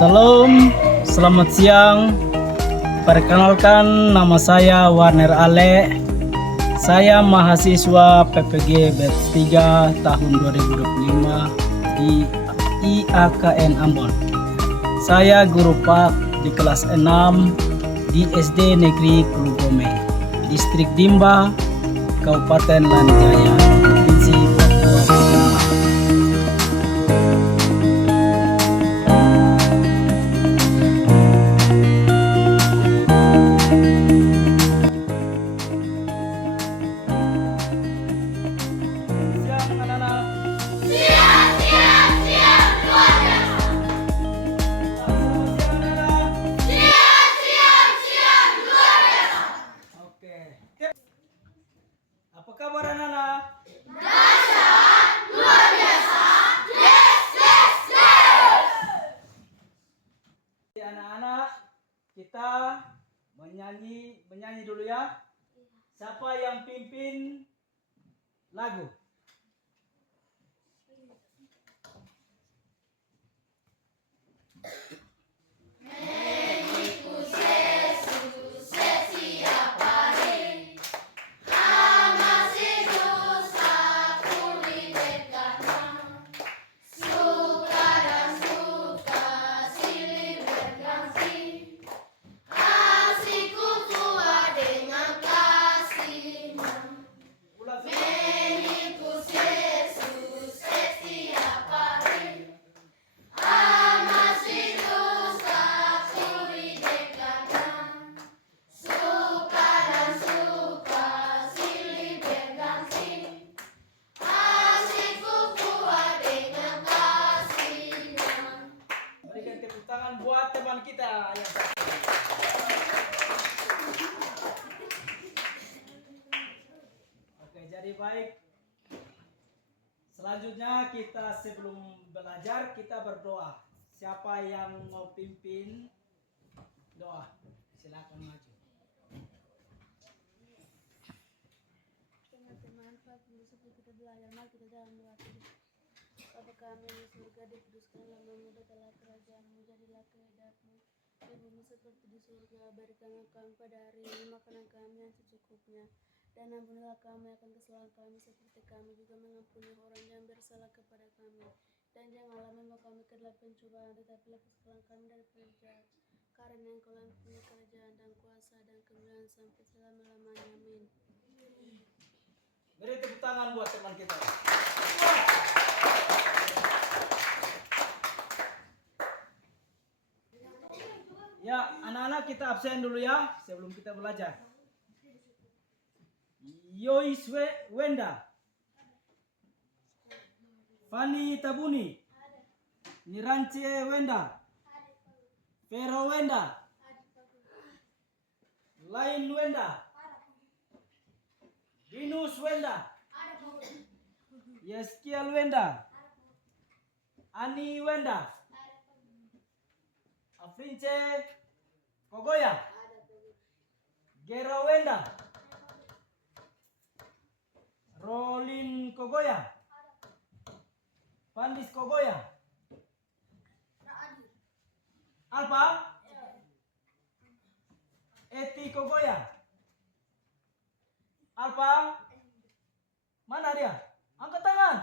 Salam, selamat siang. Perkenalkan, nama saya Warner Ale. Saya mahasiswa PPG batch 3 tahun 2025 di IAKN Ambon. Saya guru Pak di kelas 6 di SD Negeri Kulugome, Distrik Dimba, Kabupaten Lanjaya, Provinsi Papua Pegunungan. Siap, anak-anak. Oke. Apa kabar anak-anak? Jadi anak-anak, kita menyanyi dulu ya. Siapa yang pimpin lagu? Ulang semua. Berikan tepuk tangan buat teman kita yang satu. Oke, jadi baik. Selanjutnya kita sebelum belajar kita berdoa. Siapa yang mau pimpin doa? Silakan maju. Teman-teman, Pak, sebelum kita belajar, mari kita dalam doa dulu. Bapa kami yang di surga, dikuduskan namamu, datanglah kerajaanmu, jadilah kehendakmu di bumi seperti di surga. Berikanlah kami pada hari ini makanan kami yang secukupnya, dan ampunilah kami akan kesalahan kami seperti kami juga mengampuni orang yang bersalah kepada kami. Dan janganlah membawa kami ke dalam pencobaan, tetapi lepaskanlah kami dari jahat. Karena Engkau yang punya kerajaan dan kuasa dan kemuliaan sampai selama-lamanya. Amin. Beri tepuk tangan buat teman kita. Ya, anak-anak kita absen dulu ya sebelum kita belajar. Yoiswe Wenda, Fani Tabuni, Nirance Wenda, Vero Wenda, Lain Wenda, Dinus Wenda, Yeskiel Wenda, Ani Wenda, Afrince Kogoya, Gera Wenda, Rolin Kogoya, Pandis Kogoya, Alpa, Eti Kogoya, Alpa, mana dia? Angkat tangan.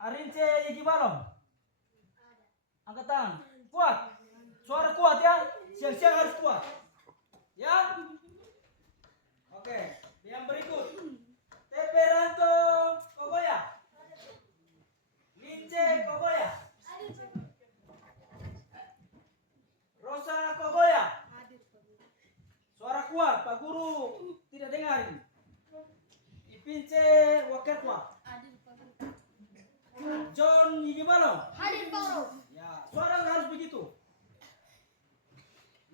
Arince Yigibalong, angkat tangan. Kuat, suara kuat ya. Siang-siang harus kuat. Ya. Oke, yang berikut. Teperanto Kogoya, Lince Kogoya, Rosa Kogoya. Suara kuat, Pak Guru tidak dengar ini. Ipince Waketwa, John Yigimalo. Hadir Pak Guru. Ya, suara harus begitu.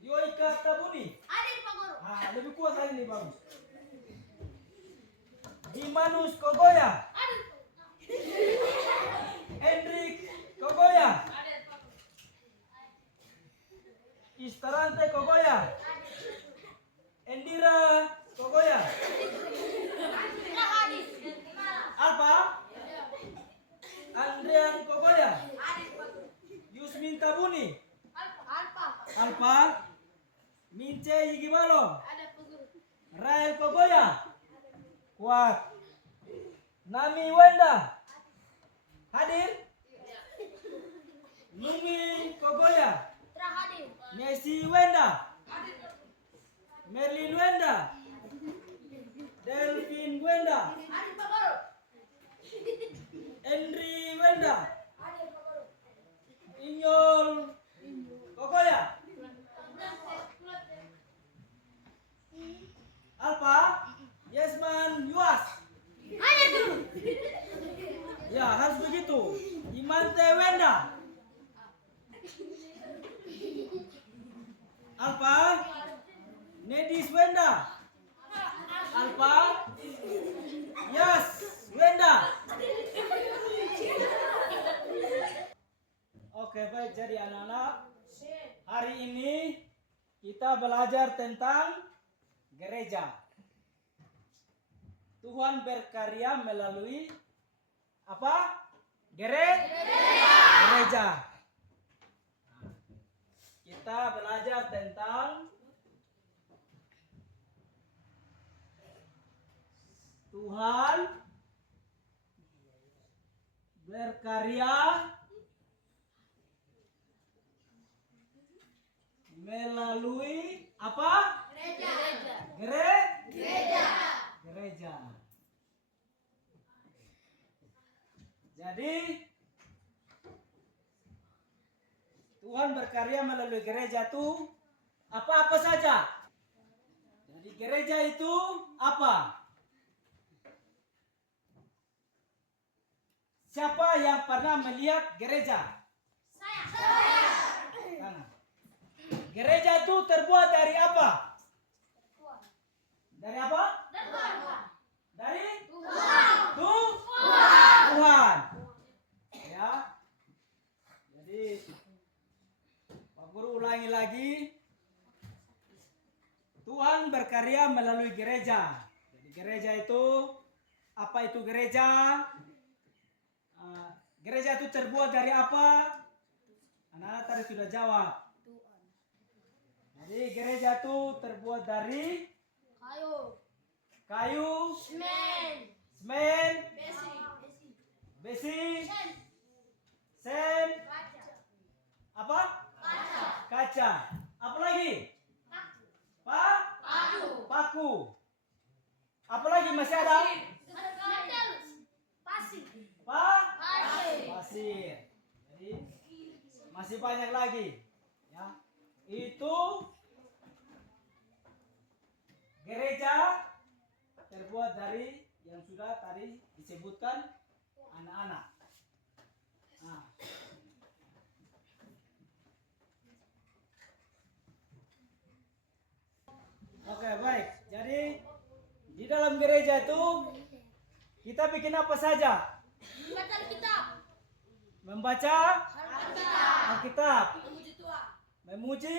Yoika Tabuni. Hadir Pak Guru. Ah, lebih kuat lagi nih, bagus. Dimanus Kogoya, Hendrik Kogoya, Istarante Kogoya, Endira Kogoya, Alpa, Andrean Kogoya, Yusmin Tabuni. Rael Kogoya. Kuat. Nami Wenda. Hadir? Nungi Kogoya. Messi Wenda. Merlin Wenda. Delvin Wenda. Henry Wenda. Inyol Kogoya. Alfa Yesman Yuas. Ya harus begitu. Imante Wenda. Alfa Nedis Wenda. Alfa Yes Wenda. Oke baik, jadi anak-anak, hari ini kita belajar tentang gereja. Tuhan berkarya melalui apa? Gereja. Kita belajar tentang Tuhan berkarya melalui apa? Gereja. Jadi Tuhan berkarya melalui gereja itu apa-apa saja. Jadi gereja itu apa? Siapa yang pernah melihat gereja? Saya. Gereja itu terbuat dari apa? Dari apa? Dari Tuhan. Ya. Jadi Pak Guru ulangi lagi. Tuhan berkarya melalui gereja. Jadi gereja itu apa itu gereja? Gereja itu terbuat dari apa? Anak-anak tadi sudah jawab. Jadi gereja itu terbuat dari kayu, semen, besi, sen, apa? Kaca. Apa lagi? Paku. Apa lagi masih ada? Pasir. Jadi masih banyak lagi. Ya. Itu gereja terbuat dari yang sudah tadi disebutkan anak-anak. Nah. Oke, baik. Jadi di dalam gereja itu kita bikin apa saja? Membaca Alkitab. Memuji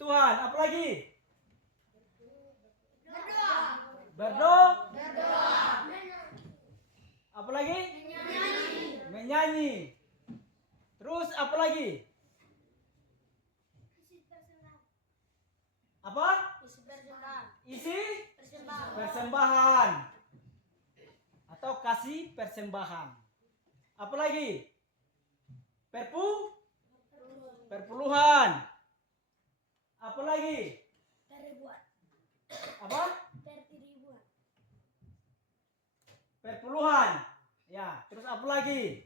Tuhan. Apa lagi? Berdoa. Apa lagi? Menyanyi. Terus apa lagi? Apa? Isi persembahan. Atau kasih persembahan. Apa lagi? Perpuluhan. Apa lagi? Apa? Perpuluhan. Ya, terus apa lagi?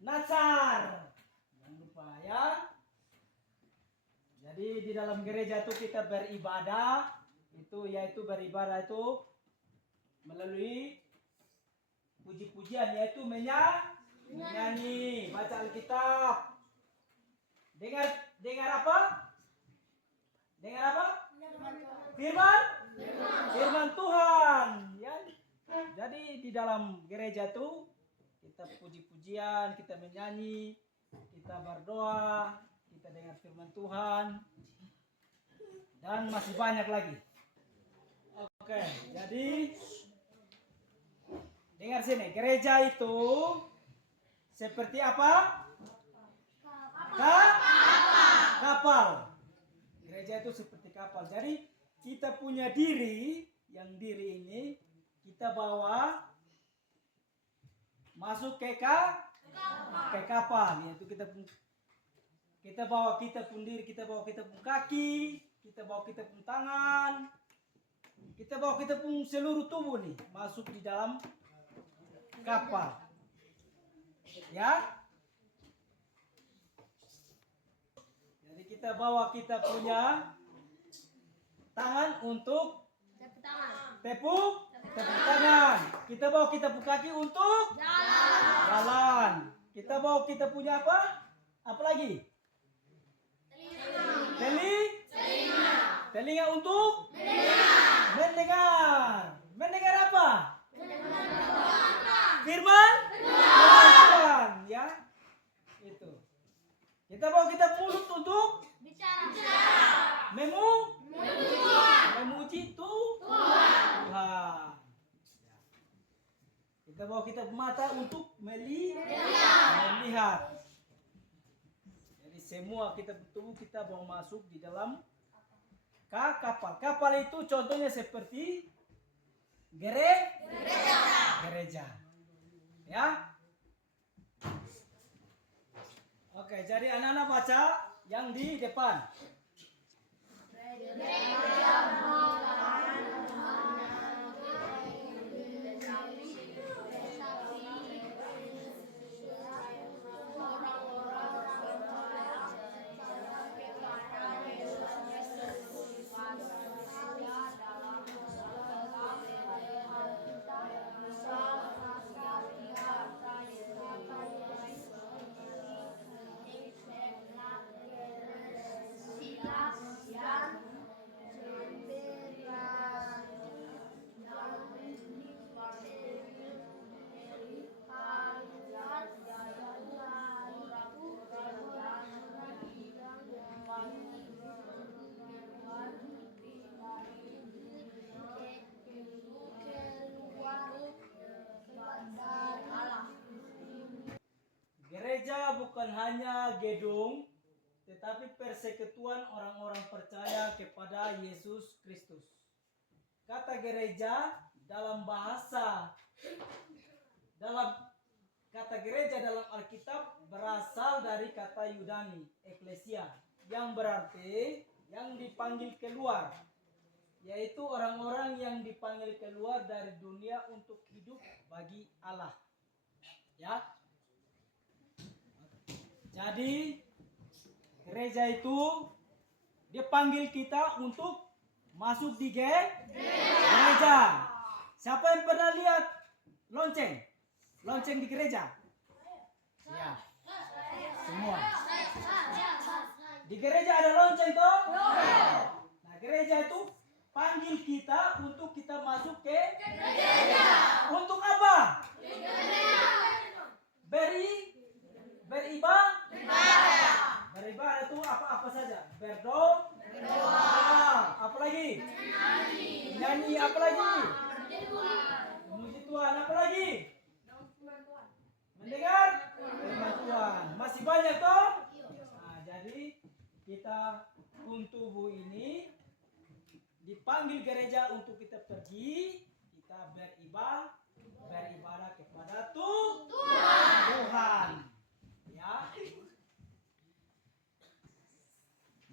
Natsar. Jangan lupa ya. Jadi di dalam gereja itu kita beribadah, yaitu beribadah itu melalui puji-pujian, yaitu menyanyi, baca Alkitab. Dengar apa? Firman Tuhan. Ya. Jadi di dalam gereja itu kita puji-pujian, kita menyanyi, kita berdoa, kita dengar firman Tuhan, dan masih banyak lagi. Oke, jadi dengar sini, gereja itu seperti apa? Kapal. Gereja gereja itu seperti kapal. Jadi kita punya diri, yang diri ini kita bawa masuk ke kapal, yaitu kita bawa kita pun diri, kita bawa kita pun kaki, kita bawa kita pun tangan, kita bawa kita pun seluruh tubuh nih masuk di dalam kapal. Ya. Jadi kita bawa kita punya tangan untuk tepuk tangan. Kita bawa kita punya kaki untuk jalan. Kita bawa kita punya apa? Apa lagi? Telinga untuk mendengar. Mendengar apa? Firman Tuhan, ya. Itu. Kita bawa kita mulut untuk memuji Tuhan. Kita bawa kita mata untuk melihat. Jadi semua kita tubuh kita bawa masuk di dalam kapal. Kapal itu contohnya seperti gereja. Ya. Oke, jadi anak-anak baca yang di depan. Gereja bukan hanya gedung, tetapi persekutuan orang-orang percaya kepada Yesus Kristus. Kata gereja dalam kata gereja dalam Alkitab berasal dari kata Yunani, eklesia, yang berarti yang dipanggil keluar, yaitu orang-orang yang dipanggil keluar dari dunia untuk hidup bagi Allah. Ya. Jadi gereja itu dia panggil kita untuk masuk di gereja. Siapa yang pernah lihat lonceng? Lonceng di gereja? Ya. Semua. Di gereja ada lonceng toh? Nah, gereja itu panggil kita untuk kita masuk ke gereja. Untuk apa? Beribadah itu apa saja? Berdoa. Apa lagi? Nyanyi apa lagi? Memuji Tuhan apa lagi? Mendengar firman Tuhan. Masih banyak toh? Nah, jadi kita tubuh ini dipanggil gereja untuk kita pergi, kita beribadah kepada Tuhan. Ya.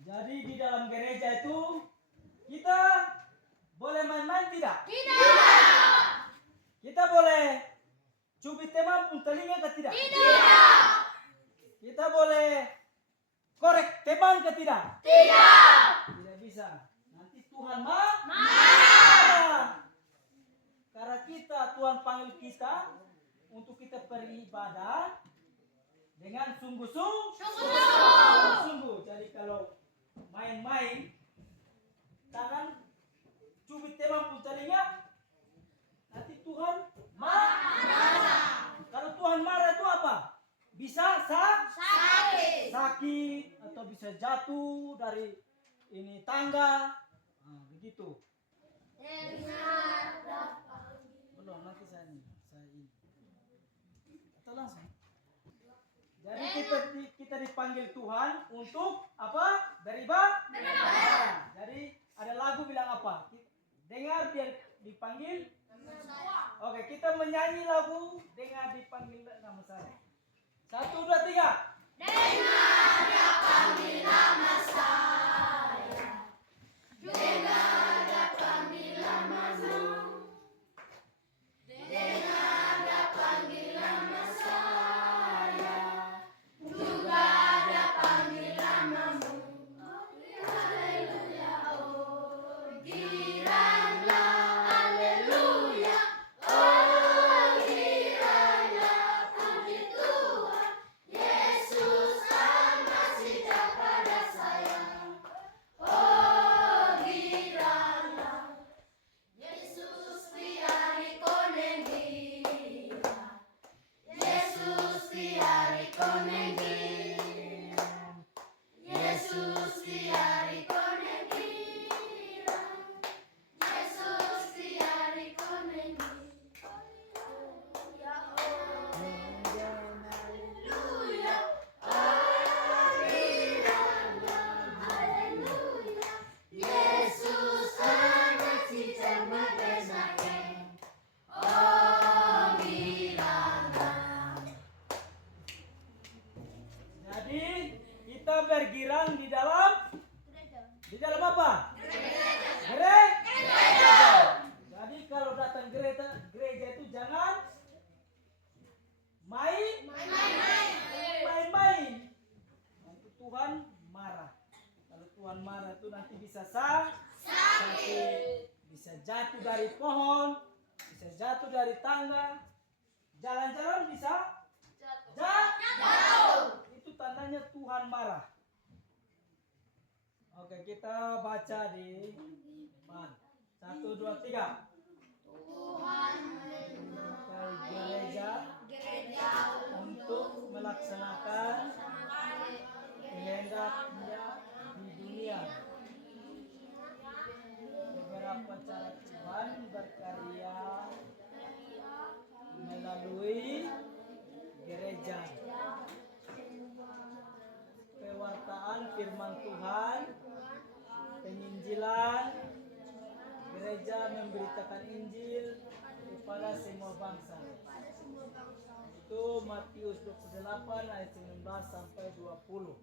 Jadi di dalam gereja itu kita boleh main-main tidak? Tidak. Kita boleh cubit teman pun telinga ke tidak? Tidak. Kita boleh korek teman ke tidak? Tidak. Tidak bisa. Nanti Tuhan marah. Karena Tuhan panggil kita untuk kita beribadah dengan sungguh-sungguh. Jadi kalau main-main, tangan cubit teman pun telinga, nanti Tuhan marah. Kalau Tuhan marah itu apa? Bisa sakit atau bisa jatuh dari ini tangga. Nah, begitu. Belum, nanti saya ini. Atau langsung. Jadi kita dipanggil Tuhan untuk apa? Beribadah. Jadi ada lagu bilang apa? Dengar biar dipanggil. Oke, kita menyanyi lagu dengar dipanggil nama saya. 1, 2, 3. Dengar dia panggil nama saya. Dengar dia panggil namamu. Dengar dia panggil nama saya. Juga dia panggil namamu. Haleluya, oh giranlah, haleluya, oh giranlah, puji Tuhan. Yesus kan masih kepada saya. Oh giranlah, Yesus tiari konengira. Yesus tiari konengira. Yesus tiari konengira. Yesus tiari konengira. Ya oh haleluya, haleluya, Yesus anak si termerdesake. Oh giranlah. Jadi kita bergirang di dalam apa? Gereja. Jadi kalau datang gereja itu jangan main-main. Nanti Tuhan marah. Kalau Tuhan marah itu nanti bisa sakit, bisa jatuh dari pohon, bisa jatuh dari tangga, jalan-jalan bisa jatuh. Itu tandanya Tuhan marah. Oke, kita baca di depan. 1, 2, 3. Tuhan Gereja untuk melaksanakan kehendaknya di dunia. Beberapa cara Tuhan berkarya melalui gereja. Pewartaan firman Tuhan, penginjilan, gereja memberitakan Injil kepada semua bangsa. Itu Matius 28 ayat 19 sampai 20.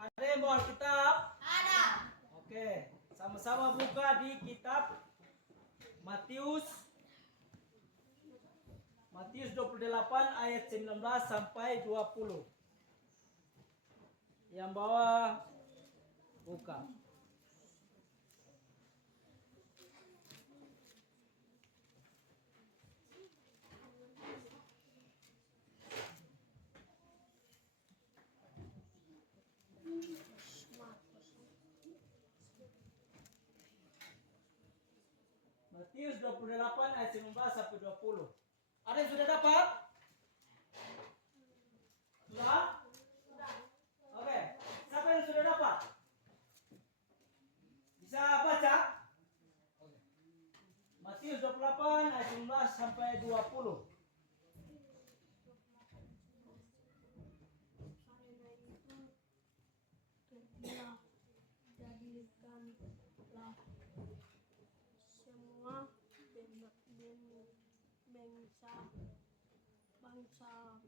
Ada yang bawa Alkitab? ada. Oke, sama-sama buka di kitab Matius 28 ayat 19 sampai 20. Yang bawah buka. Matius 28 ayat 19 sampai 20. Ada yang sudah dapat? Sudah? Oke. Siapa yang sudah dapat? Bisa baca? Oke. Matius 28 ayat 19 sampai 20. Karena itu jadikanlah semua bangsa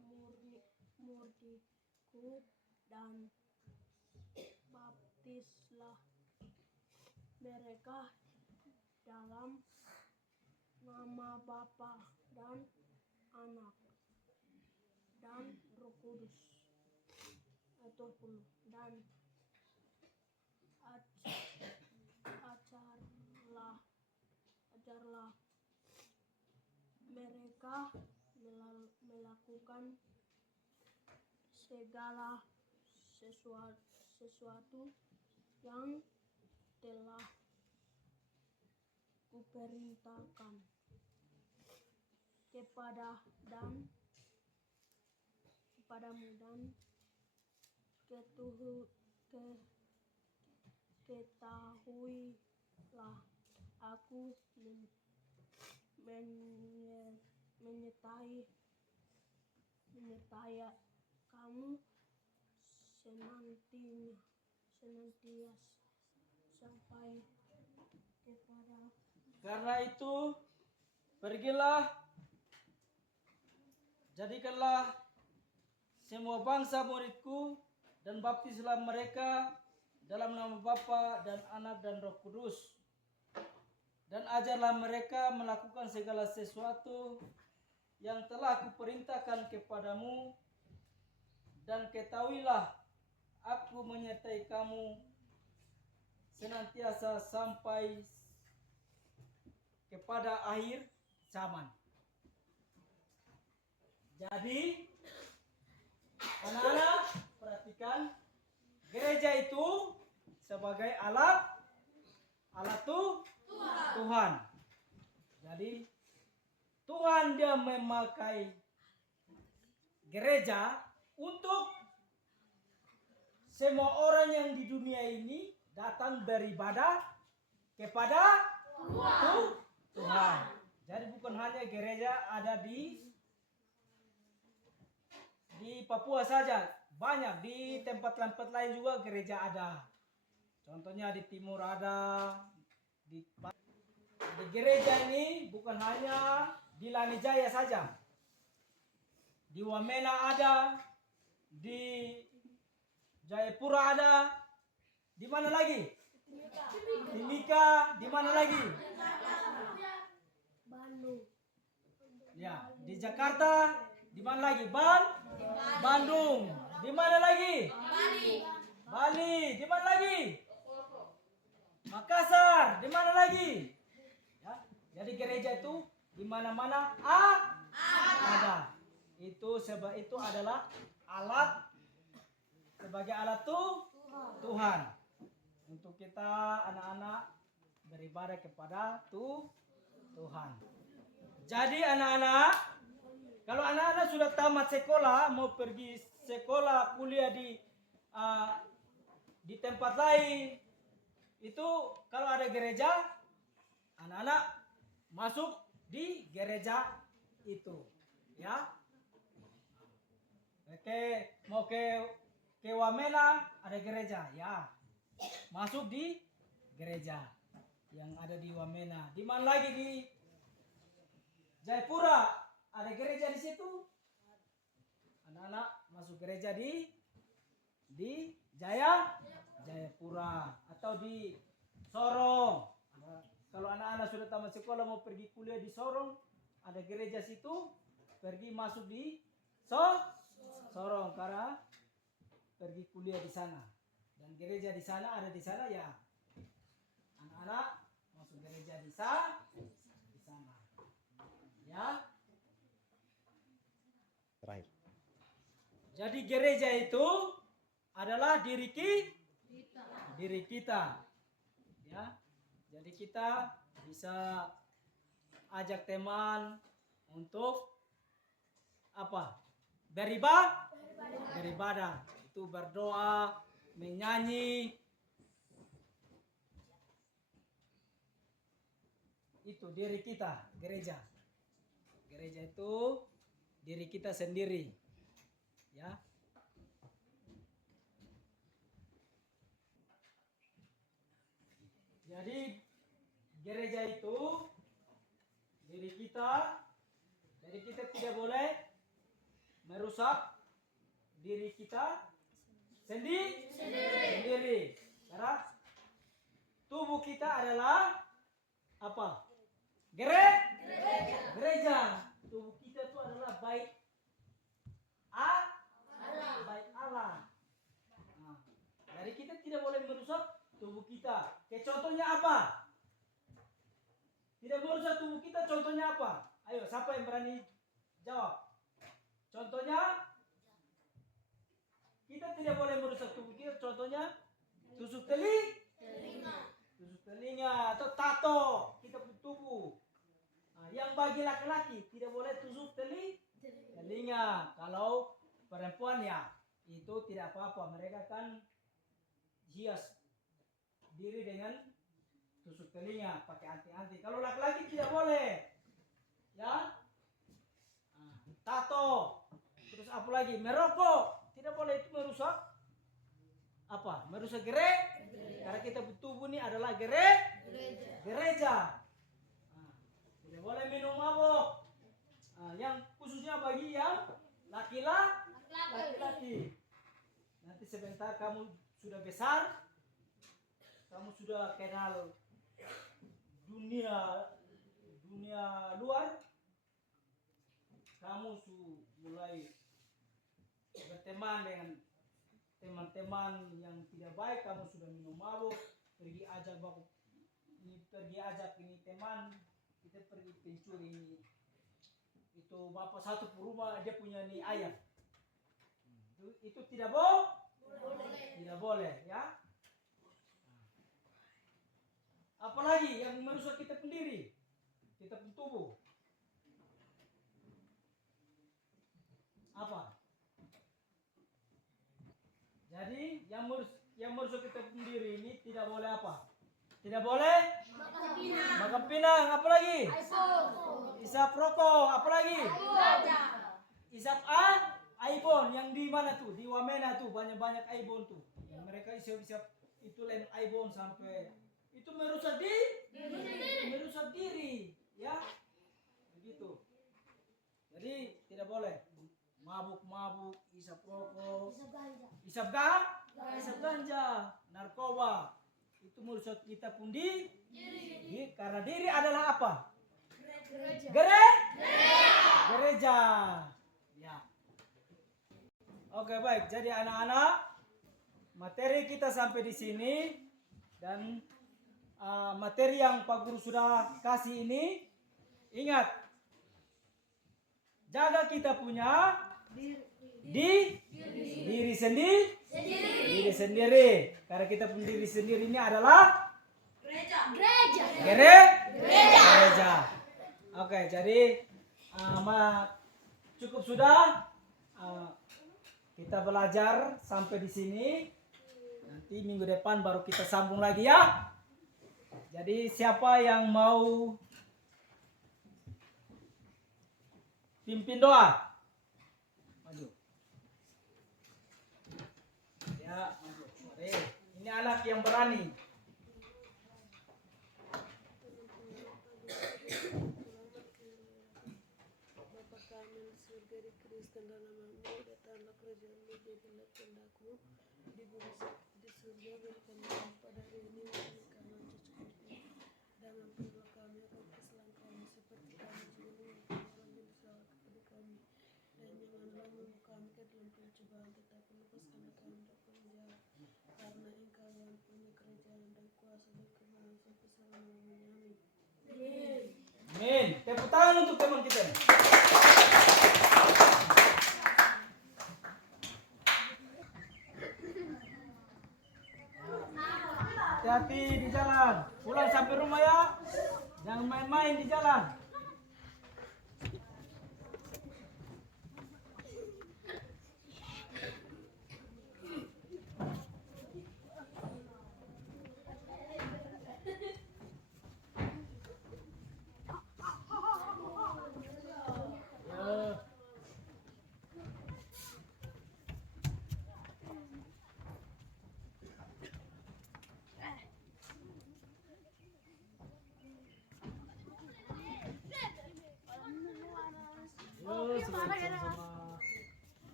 muridku dan baptislah mereka dalam nama Bapa dan Anak dan Roh Kudus. Ayat 20. Dan ajarlah mereka melakukan segala sesuatu yang telah kuperintahkan kepadamu dan ketahuilah aku menyertai kamu senantiasa sampai kepada. Karena itu pergilah, jadikanlah semua bangsa muridku dan baptislah mereka dalam nama Bapa dan Anak dan Roh Kudus. Dan ajarlah mereka melakukan segala sesuatu yang telah kuperintahkan kepadamu. Dan ketahuilah, aku menyertai kamu senantiasa sampai kepada akhir zaman. Jadi, anak-anak perhatikan, gereja itu sebagai alat Tuhan. Jadi Tuhan dia memakai gereja untuk semua orang yang di dunia ini datang beribadah kepada Tuhan. Jadi bukan hanya gereja ada di Papua saja, banyak di tempat-tempat lain juga gereja ada. Contohnya di timur ada, di gereja ini bukan hanya di Lanijaya saja, di Wamena ada, di Jayapura ada, di mana lagi? Timika, di mana lagi? Bandung. Ya, di Jakarta, di mana lagi? Bandung, di mana lagi? Bali, di mana lagi? Makassar, di mana lagi? Ya, jadi gereja itu di mana-mana ada. Itu sebab itu adalah alat sebagai alat Tuhan untuk kita anak-anak beribadah kepada Tuhan. Jadi anak-anak, kalau anak-anak sudah tamat sekolah mau pergi sekolah kuliah di tempat lain, itu kalau ada gereja, anak-anak masuk di gereja itu, ya. Oke, mau ke Wamena ada gereja, ya. Masuk di gereja yang ada di Wamena. Di mana lagi di Jayapura ada gereja di situ? Anak-anak masuk gereja di Jayapura atau di Sorong. Kalau anak-anak sudah tamat sekolah mau pergi kuliah di Sorong, ada gereja situ, pergi masuk di Sorong karena pergi kuliah di sana. Dan gereja di sana ada di sana, ya. Anak-anak masuk gereja di sana. Ya. Terakhir. Jadi gereja itu adalah diri kita. Ya. Jadi kita bisa ajak teman untuk apa? Beribadah. Itu berdoa, menyanyi. Itu diri kita, gereja. Gereja itu diri kita sendiri. Ya. Jadi gereja itu diri kita. Jadi kita tidak boleh merusak diri kita sendiri. Karena tubuh kita adalah apa? Gereja. Tubuh kita itu adalah bait Allah. Nah, jadi kita tidak boleh merusak tubuh kita. Kayak contohnya apa? Tidak merusak tubuh kita, contohnya apa? Ayo, siapa yang berani jawab? Contohnya, kita tidak boleh merusak tubuh kita. Contohnya, tusuk telinga atau tato kita punya tubuh. Nah, yang bagi laki-laki tidak boleh tusuk telinga. Kalau perempuan ya itu tidak apa-apa. Mereka kan hias diri dengan tusuk telinga, pakai anti-anti. Kalau laki-laki tidak boleh, ya. Tato, terus apa lagi? Merokok, tidak boleh, itu merusak apa? Merusak karena kita tubuh ini adalah gereja. Nah, tidak boleh minum mabuk. Nah, yang khususnya bagi yang laki-laki. Nanti sebentar kamu sudah besar, kamu sudah kenal dunia luar, kamu mulai berteman dengan teman-teman yang tidak baik, kamu sudah minum mabuk, pergi ajak ini teman, kita pergi pencuri ini. Itu bapak satu rumah dia punya nih ayam. Itu tidak tidak boleh ya. Apalagi yang merusak kita sendiri, kita pun tubuh. Apa? Jadi yang merusak kita sendiri ini tidak boleh apa? Tidak boleh makan pinang. Apa lagi? Isap rokok. Apa lagi? Isap iPhone. Yang di mana tuh? Di Wamena tuh banyak iPhone tuh. Yang mereka isap itu lain iPhone sampai itu merusak diri, ya. Begitu. Jadi tidak boleh mabuk, isap rokok, isap ganja, narkoba. Itu merusak kita pun karena diri adalah apa? Gereja. Ya. Oke, baik. Jadi anak-anak, materi kita sampai di sini dan materi yang Pak Guru sudah kasih ini, ingat, jaga kita punya diri sendiri. Karena kita punya diri sendiri ini adalah gereja. Oke, jadi cukup sudah kita belajar sampai di sini. Nanti minggu depan baru kita sambung lagi ya. Jadi siapa yang mau pimpin doa? Maju. Ya, maju. Mari. Ini anak yang berani. Bapa kami di surga, dikuduskan namamu, datanglah kerajaanmu, jadilah kehendakmu di bumi seperti di surga. Berikan kami pada hari ini kami secukupnya, dan ampunilah kami akan kesalahan kami seperti kami juga mengampuni orang yang bersalah kepada kami, dan janganlah membawa kami ke dalam pencobaan, tetapi lepaskanlah kami dari penjahat, karena Engkau yang punya kerajaan dan kuasa dan kebenaran sampai selama-lamanya. Amin. Amin. Tepuk tangan untuk teman kita. Hati-hati di jalan. Pulang sampai rumah ya. Jangan main-main di jalan.